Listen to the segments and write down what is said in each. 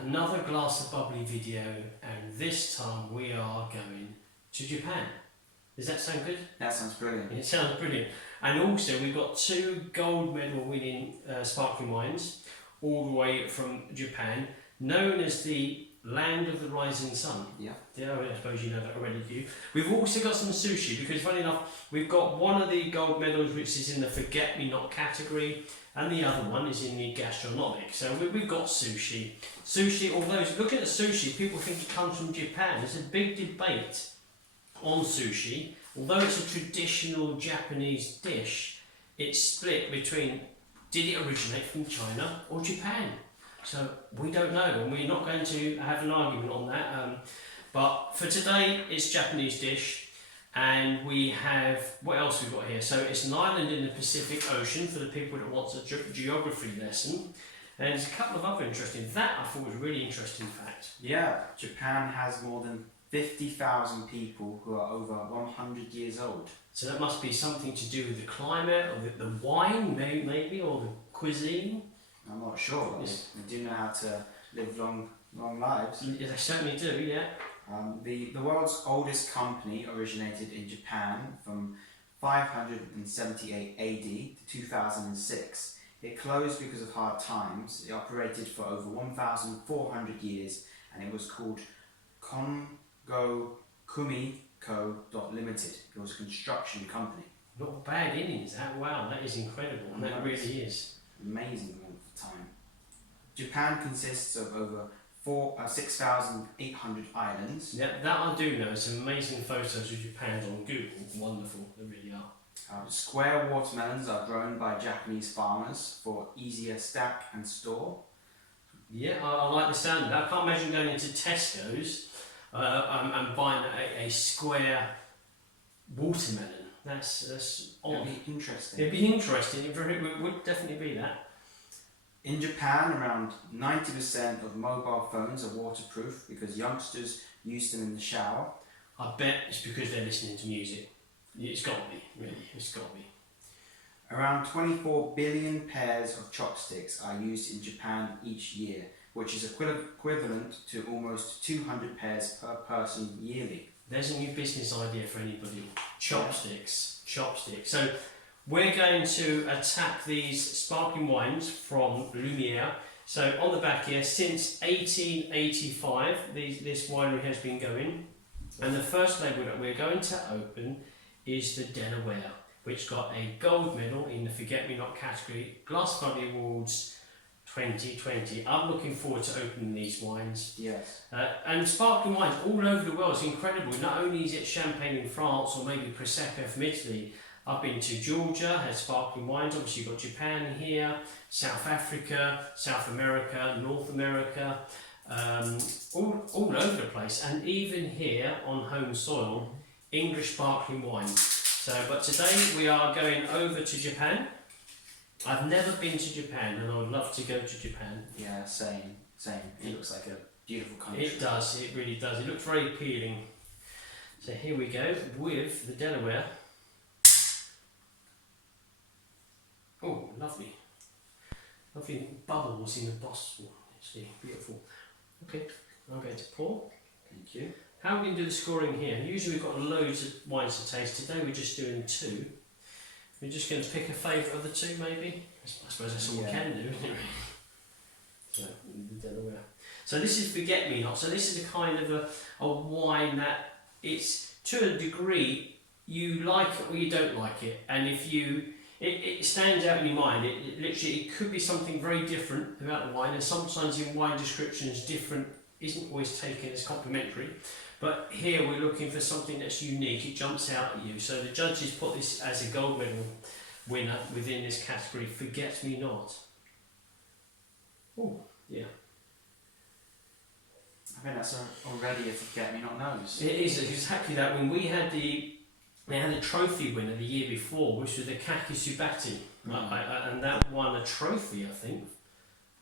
another glass of bubbly video, and this time we are going to Japan. Does that sound good? That sounds brilliant. It sounds brilliant. And also we've got 2 gold medal winning sparkling wines all the way from Japan, known as the Land of the Rising Sun. Yeah. Yeah, I suppose you know that already, do you? We've also got some sushi, because funny enough, we've got one of the gold medals which is in the Forget-Me-Not category, and the other one is in the gastronomic. So we've got sushi. Sushi, although looking at sushi, people think it comes from Japan. There's a big debate on sushi. Although it's a traditional Japanese dish, it's split between, did it originate from China or Japan? So we don't know, and we're not going to have an argument on that. But for today, it's Japanese dish, and we have, what else we've got here? So it's an island in the Pacific Ocean for the people that want a geography lesson. And there's a couple of other interesting, that I thought was a really interesting fact. Yeah, Japan has more than 50,000 people who are over 100 years old. So that must be something to do with the climate, or the wine, maybe, or the cuisine. I'm not sure, but they do know how to live long lives. Yeah, they certainly do, yeah. The world's oldest company originated in Japan from 578 AD to 2006. It closed because of hard times. It operated for over 1,400 years, and it was called Kongo Kumiko Limited. It was a construction company. Not bad innings, that. Wow, that is incredible, and that really is. Amazing length of time. Japan consists of over 6,800 islands. Yeah, that I do know. Some amazing photos of Japan on Google. Wonderful, they really are. Square watermelons are grown by Japanese farmers for easier stack and store. Yeah, I like the sound of that. I can't imagine going into Tesco's and buying a square watermelon. That's odd. It'd be interesting. It'd be interesting. It would definitely be that. In Japan, around 90% of mobile phones are waterproof because youngsters use them in the shower. I bet it's because they're listening to music. It's got to be, really. It's got to be. Around 24 billion pairs of chopsticks are used in Japan each year, which is equivalent to almost 200 pairs per person yearly. There's a new business idea for anybody. Chopsticks. Chopsticks. So we're going to attack these sparkling wines from Lumiere. So on the back here, since 1885, this winery has been going. And the first label that we're going to open is the Delaware, which got a gold medal in the Forget-Me-Not category, Glass Bubbly Awards 2020. I'm looking forward to opening these wines. Yes. And sparkling wines all over the world is incredible. Not only is it champagne in France or maybe Prosecco from Italy. I've been to Georgia, had sparkling wines. Obviously, you've got Japan here, South Africa, South America, North America, all over the place. And even here on home soil, English sparkling wine. So, but today we are going over to Japan. I've never been to Japan, and I would love to go to Japan. Yeah, same. It looks like a beautiful country. It does, it really does. It looks very appealing. So here we go with the Delaware. Oh, lovely. Lovely bubbles in the bottle. Actually, beautiful. Okay, I'm going to pour. Thank you. How are we going to do the scoring here? Usually we've got loads of wines to taste. Today we're just doing 2. We're just going to pick a favourite of the 2, maybe. I suppose that's all we can do, isn't it? So, the Delaware. So this is Forget-Me-Not. So this is a kind of a wine that it's, to a degree, you like it or you don't like it. And if you, it stands out in your mind. It literally, it could be something very different about the wine. And sometimes in wine descriptions, different isn't always taken as complimentary. But here we're looking for something that's unique, it jumps out at you. So the judges put this as a gold medal winner within this category, Forget-Me-Not. Oh, yeah. I think that's already a Forget-Me-Not nose. It is exactly that. When we had they had a trophy winner the year before, which was the Kaki Subati. And that won a trophy, I think.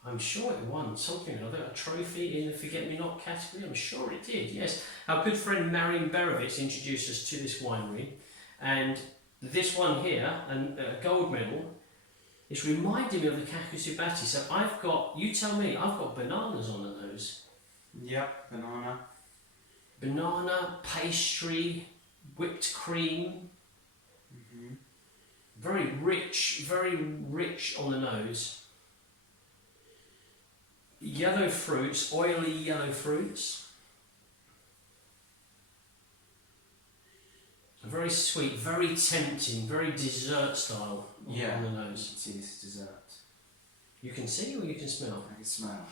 I'm sure it won something or other, a trophy in the Forget-Me-Not category. I'm sure it did, yes. Our good friend Marian Berovitz introduced us to this winery, and this one here, a gold medal, It's reminding me of the Kakusubati. So I've got, you tell me, I've got bananas on the nose. Yep, banana. Banana, pastry, whipped cream. Mm-hmm. Very rich on the nose. Yellow fruits, oily yellow fruits. Very sweet, very tempting, very dessert style on the You can nose. see this is dessert. You can see or you can smell? I can smell.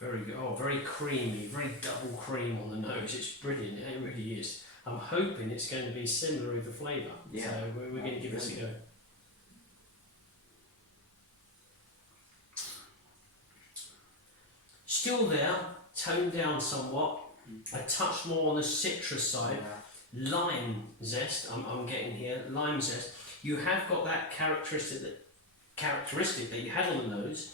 Very good. Oh, very creamy, very double cream on the nose. It's brilliant. It really is. I'm hoping it's going to be similar with the flavour. Yeah. So we're going to give this a go. Still there, toned down somewhat. A touch more on the citrus side. Yeah. Lime zest. I'm getting here. Lime zest. You have got that characteristic that you had on the nose.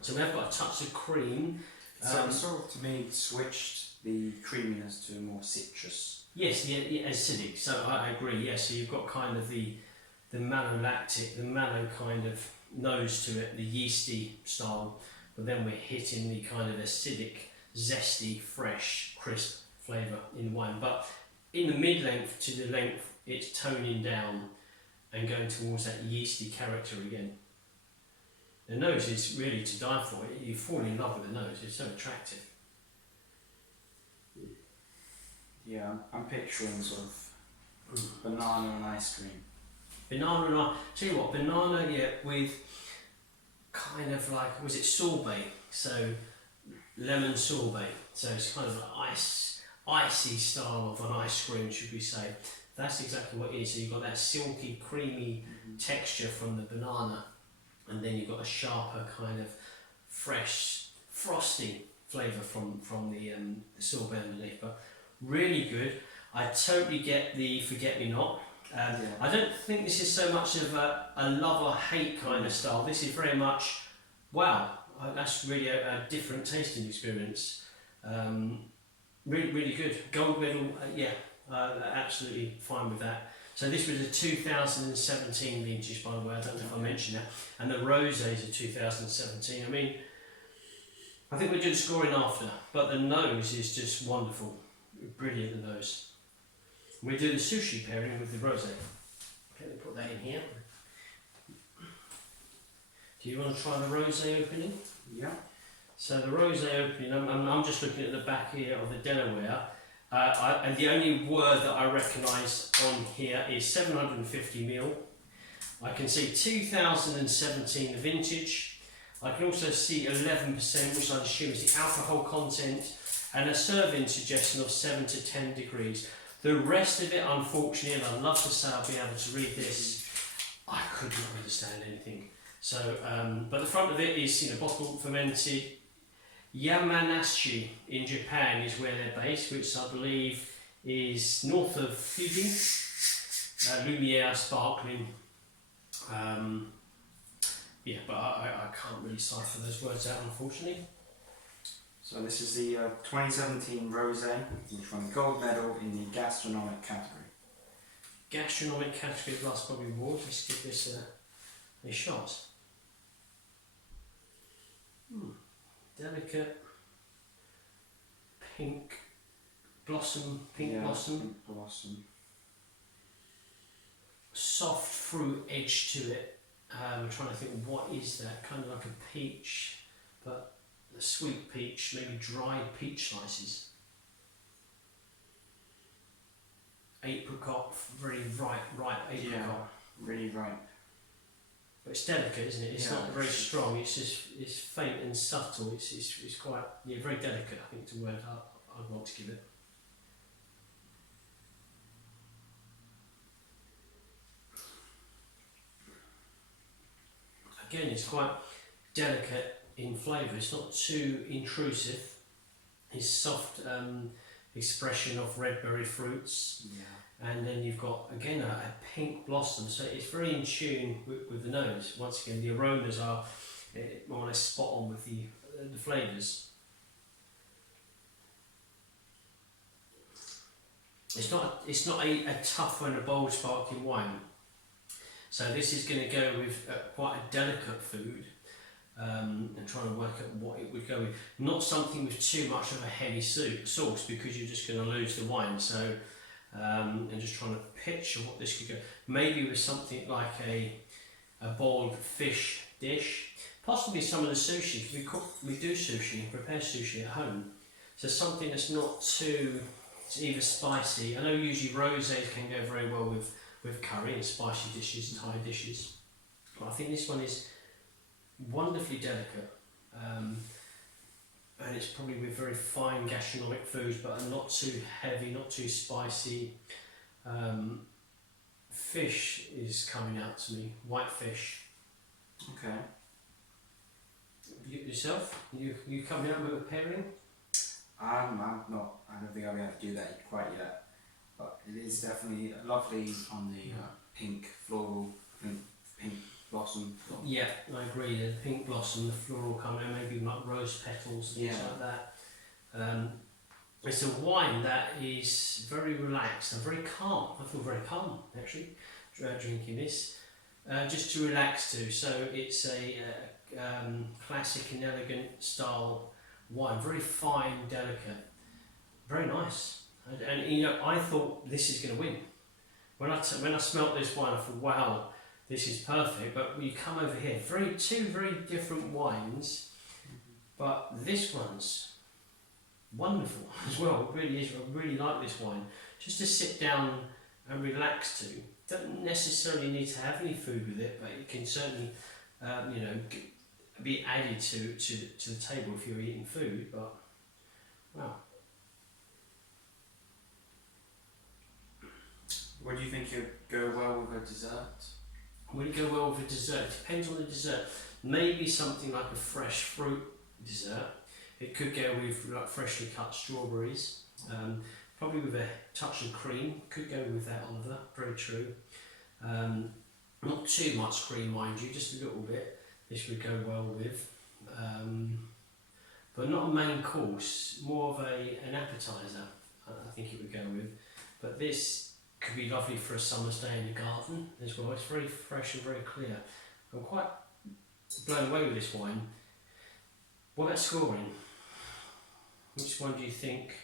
So we have got a touch of cream. So it sort of, to me, switched the creaminess to a more citrus. Yes, yeah, acidic. So I agree. Yes, so you've got kind of the malolactic, the mallow kind of nose to it, the yeasty style. But then we're hitting the kind of acidic, zesty, fresh, crisp flavour in the wine. But in the mid-length to the length, it's toning down and going towards that yeasty character again. The nose is really to die for. You fall in love with the nose. It's so attractive. Yeah, I'm picturing sort of banana and ice cream. Banana and tell you what, banana, yeah, with kind of like, was it sorbet? So lemon sorbet. So it's kind of an icy style of an ice cream, should we say? That's exactly what it is. So you've got that silky, creamy texture from the banana, and then you've got a sharper kind of fresh, frosty flavour from the sorbet underneath. But really good. I totally get the forget-me-not. I don't think this is so much of a love or hate kind of style. This is very much, wow, that's really a different tasting experience. Really good. Gold medal, absolutely fine with that. So this was a 2017 vintage, by the way. I don't know if I mentioned that. And the rosé is a 2017. I mean, I think we're doing scoring after, but the nose is just wonderful. Brilliant, the nose. We do the sushi pairing with the rosé. Okay, let me put that in here. Do you want to try the rosé opening? Yeah. So the rosé opening, I'm just looking at the back here of the Delaware. And the only word that I recognise on here is 750ml. I can see 2017 the vintage. I can also see 11%, which I assume is the alcohol content, and a serving suggestion of 7 to 10 degrees. The rest of it, unfortunately, and I'd love to say I'll be able to read this, I could not understand anything. So, but the front of it is, bottle fermented. Yamanashi in Japan is where they're based, which I believe is north of Fuji. Lumiere sparkling. But I can't really cipher those words out, unfortunately. So this is the 2017 Rosé, which won the gold medal in the gastronomic category. Gastronomic category of last probably award. Let's give this a shot. Delicate pink blossom, Pink blossom. Soft fruit edge to it. I'm trying to think, what is that? Kind of like a peach, but a sweet peach, maybe dried peach slices. Apricot, very ripe apricot. Yeah, really ripe. But it's delicate, isn't it? It's Yeah, not very strong. It's faint and subtle. It's quite very delicate. I think it's a word I'd want to give it. Again, it's quite delicate in flavour. It's not too intrusive. It's soft expression of red berry fruits. Yeah. And then you've got, again, a pink blossom, so it's very in tune with the nose. Once again, the aromas are more or less spot on with the flavours. It's not a tough and a bold sparkling wine. So this is going to go with quite a delicate food, and trying to work out what it would go with. Not something with too much of a heavy sauce, because you're just going to lose the wine. So, and just trying to picture what this could go. Maybe with something like a boiled fish dish, possibly some of the sushi. We do sushi, prepare sushi at home. So something that's not too either spicy. I know usually rosés can go very well with curry and spicy dishes, Thai dishes. But I think this one is wonderfully delicate, and it's probably with very fine gastronomic foods, but not too heavy, not too spicy. Fish is coming out to me, white fish. Okay. Yourself? You coming out with a pairing? I'm not. I don't think I'll be able to do that quite yet. But it is definitely lovely on the pink floral, pink blossom. Yeah, I agree. The pink blossom, the floral coming out, maybe like rose petals, things like that. It's a wine that is very relaxed and very calm. I feel very calm actually drinking this, just to relax to. So it's a classic and elegant style wine, very fine, delicate, very nice. And you know, I thought this is going to win. When I smelt this wine, I thought, wow, this is perfect. But when you come over here, two very different wines, but this one's wonderful as well. It really is. I really like this wine. Just to sit down and relax to. Don't necessarily need to have any food with it, but it can certainly, be added to the table if you're eating food. But wow. What do you think would go well with a dessert? Would it go well with a dessert? Depends on the dessert. Maybe something like a fresh fruit dessert. It could go with like freshly cut strawberries, probably with a touch of cream. Could go with that, Oliver. Very true. Not too much cream, mind you, just a little bit. This would go well with, but not a main course. More of an appetizer. I think it would go with. But this could be lovely for a summer's day in the garden as well. It's very fresh and very clear. I'm quite blown away with this wine. What about scoring? Which one do you think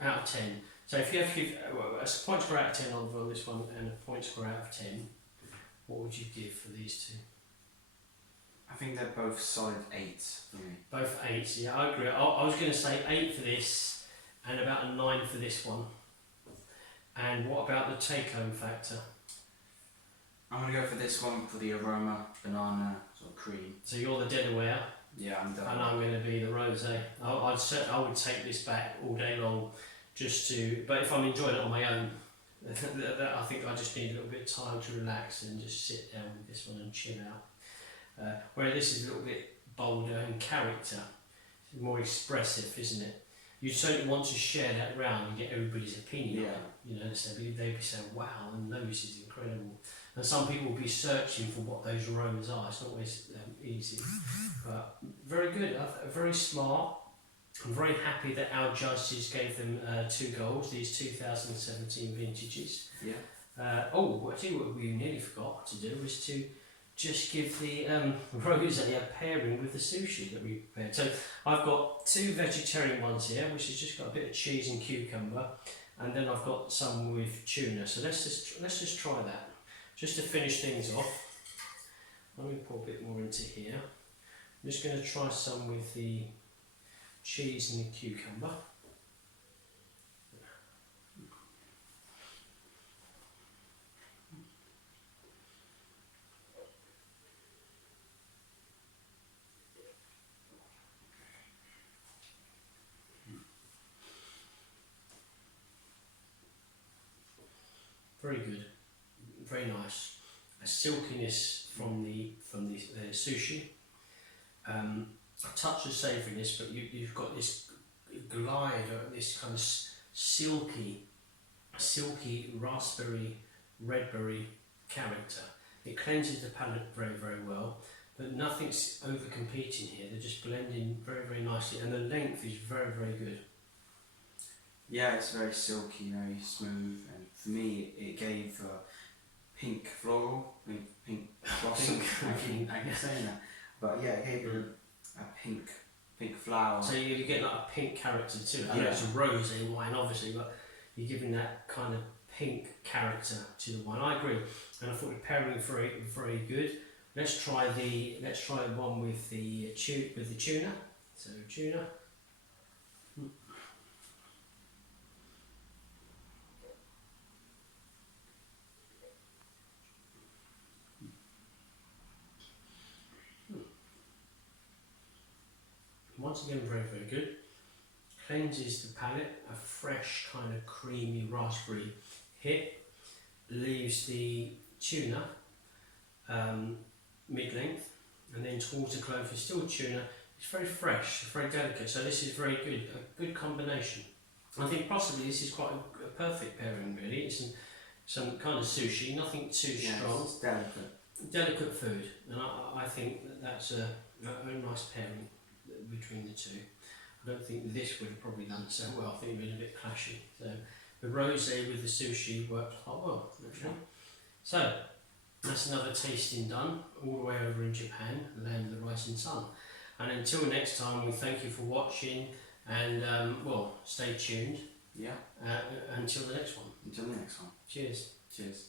out of 10? So if you have to give a point score out of 10 on this one and a point score out of 10, what would you give for these two? I think they're both solid 8s for me. Both 8s, yeah, I agree. I was going to say 8 for this and about a 9 for this one. And what about the take-home factor? I'm going to go for this one for the aroma, banana, sort of cream. So you're the dead aware? Yeah, I'm done. And I'm going to be the rosé. I would take this back all day long, just to. But if I'm enjoying it on my own, I think I just need a little bit of time to relax and just sit down with this one and chill out. Where this is a little bit bolder in character, it's more expressive, isn't it? You certainly want to share that round and get everybody's opinion on it. You know, they'd be saying, "Wow, and this is incredible." And some people will be searching for what those aromas are. It's not always easy, but very good. Very smart. I'm very happy that our judges gave them 2 goals. These 2017 vintages. Yeah. I tell you what we nearly forgot to do was to just give the rosé a pairing with the sushi that we prepared. So I've got 2 vegetarian ones here, which has just got a bit of cheese and cucumber, and then I've got some with tuna. So let's just try that, just to finish things off. Let me pour a bit more into here. I'm just going to try some with the cheese and the cucumber. Very good, very nice. A silkiness from the sushi. A touch of savouriness, but you've got this glide, or this kind of silky raspberry, redberry character. It cleanses the palate very, very well, but nothing's over competing here. They're just blending very, very nicely, and the length is very, very good. Yeah, it's very silky, very smooth, and for me it gave pink floral, pink blossom. I keep saying that, but yeah, it gave it a pink flower. So you get like a pink character too. I know Yeah. it's a rosé wine, obviously, but you're giving that kind of pink character to the wine. I agree, and I thought the pairing very good. Let's try one with the tuna. So tuna. Once again, very good. Cleanses the palate, a fresh kind of creamy raspberry hit. Leaves the tuna mid-length, and then towards the clove is still tuna. It's very fresh, very delicate, so this is very good, a good combination. I think possibly this is quite a perfect pairing really. It's some kind of sushi, nothing too strong. It's delicate. Delicate food, and I think that's a nice pairing between the two. I don't think this would have probably done so well. I think it would have been a bit clashy. So the rosé with the sushi worked quite well, actually. So that's another tasting done, all the way over in Japan, the land of the rising sun. And until next time, we thank you for watching, and well, stay tuned. Yeah. Until the next one. Until the next one. Cheers. Cheers.